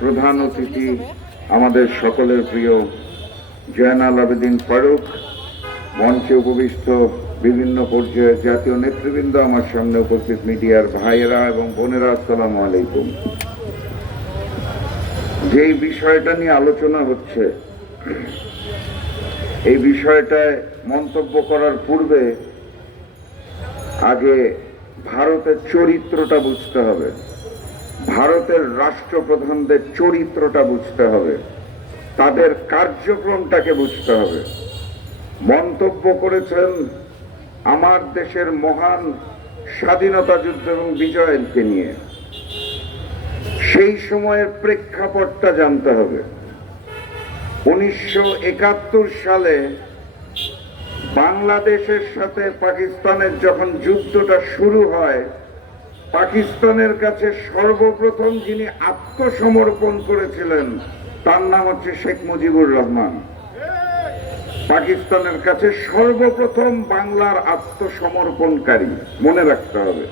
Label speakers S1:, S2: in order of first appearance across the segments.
S1: প্রধান অতিথি আমাদের সকলের প্রিয় জয়নাল আবেদিন ফারুক, মঞ্চে উপবিষ্ট বিভিন্ন পর্যায়ের জাতীয় নেতৃবৃন্দ, আমার সামনে উপস্থিত মিডিয়ার ভাইয়েরা এবং বোনেরা, আসসালামু আলাইকুম। যেই বিষয়টা নিয়ে আলোচনা হচ্ছে, এই বিষয়টায় মন্তব্য করার পূর্বে আগে ভারতের চরিত্রটা বুঝতে হবে। ভারতের রাষ্ট্রপ্রধানদের চরিত্রটা বুঝতে হবে। তাদের কার্যক্রমটাকে বুঝতে হবে। মন্তব্য করেছেন আমার দেশের মহান স্বাধীনতা যুদ্ধ এবং বিজয়কে নিয়ে। সেই সময়ের প্রেক্ষাপটটা জানতে হবে। উনিশশো একাত্তর সালে বাংলাদেশের সাথে পাকিস্তানের যখন যুদ্ধটা শুরু হয় পাকিস্তানের কাছে সর্বপ্রথম যিনি আত্মসমর্পণ করেছিলেন, তার নাম হচ্ছে শেখ মুজিবুর রহমান। পাকিস্তানের কাছে সর্বপ্রথম বাংলার আত্মসমর্পণকারী, মনে রাখতে হবে।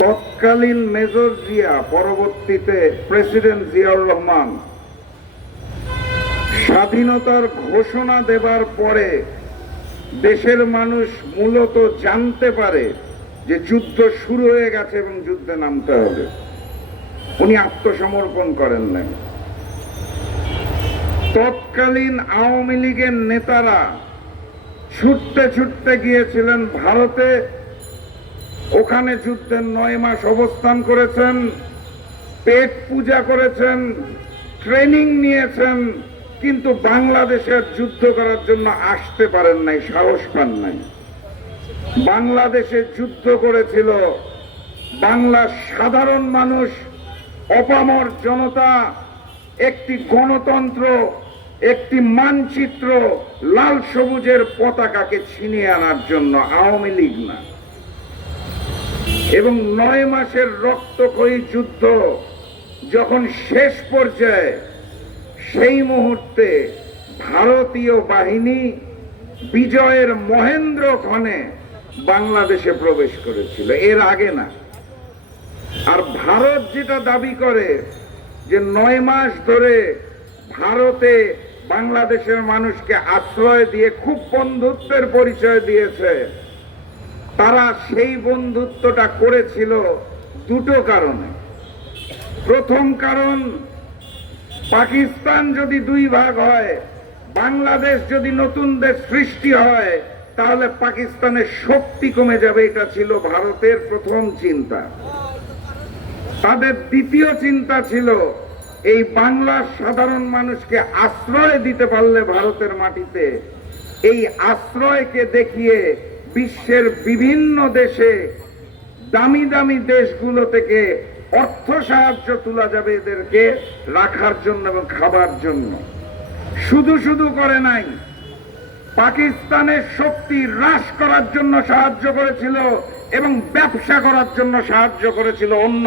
S1: তৎকালীন মেজর জিয়া, পরবর্তীতে প্রেসিডেন্ট জিয়াউর রহমান, স্বাধীনতার ঘোষণা দেবার পরে দেশের মানুষ মূলত জানতে পারে যে যুদ্ধ শুরু হয়ে গেছে এবং যুদ্ধে নামতে হবে। উনি আত্মসমর্পণ করেন নাই। তৎকালীন আওয়ামী লীগের নেতারা ছুটতে ছুটতে গিয়েছিলেন ভারতে। ওখানে যুদ্ধের নয় মাস অবস্থান করেছেন, পেট পূজা করেছেন, ট্রেনিং নিয়েছেন, কিন্তু বাংলাদেশের যুদ্ধ করার জন্য আসতে পারেন নাই, সাহস পান নাই। বাংলাদেশে যুদ্ধ করেছিল বাংলার সাধারণ মানুষ, অপামর জনতা, একটি গণতন্ত্র, একটি মানচিত্র লাল সবুজের পতাকাকে ছিনিয়ে আনার জন্য আওয়ামী লীগ না। এবং নয় মাসের রক্তক্ষয়ী যুদ্ধ যখন শেষ পর্যায়ে, সেই মুহূর্তে ভারতীয় বাহিনী বিজয়ের মহেন্দ্র ক্ষণে বাংলাদেশে প্রবেশ করেছিল। এর আগে না। আর ভারত যেটা দাবি করে যে নয় মাস ধরে ভারতে বাংলাদেশের মানুষকে আশ্রয় দিয়ে খুব বন্ধুত্বের পরিচয় দিয়েছে, তারা সেই বন্ধুত্বটা করেছিল দুটো কারণে। প্রথম কারণ, পাকিস্তান যদি দুই ভাগ হয়, বাংলাদেশ যদি নতুন দেশ সৃষ্টি হয় তাহলে পাকিস্তানের শক্তি কমে যাবে, এটা ছিল ভারতের প্রথম চিন্তা। তাদের দ্বিতীয় চিন্তা ছিল, এই বাংলার সাধারণ মানুষকে আশ্রয় দিতে পারলে ভারতের মাটিতে, এই আশ্রয়কে দেখিয়ে বিশ্বের বিভিন্ন দেশে দামি দামি দেশগুলো থেকে অর্থ সাহায্য তোলা যাবে এদেরকে রাখার জন্য এবং খাবার জন্য। শুধু শুধু করে নাই পাকিস্তানের শক্তি হ্রাস করার জন্য সাহায্য করেছিল এবং ব্যবসা করার জন্য সাহায্য করেছিল অন্য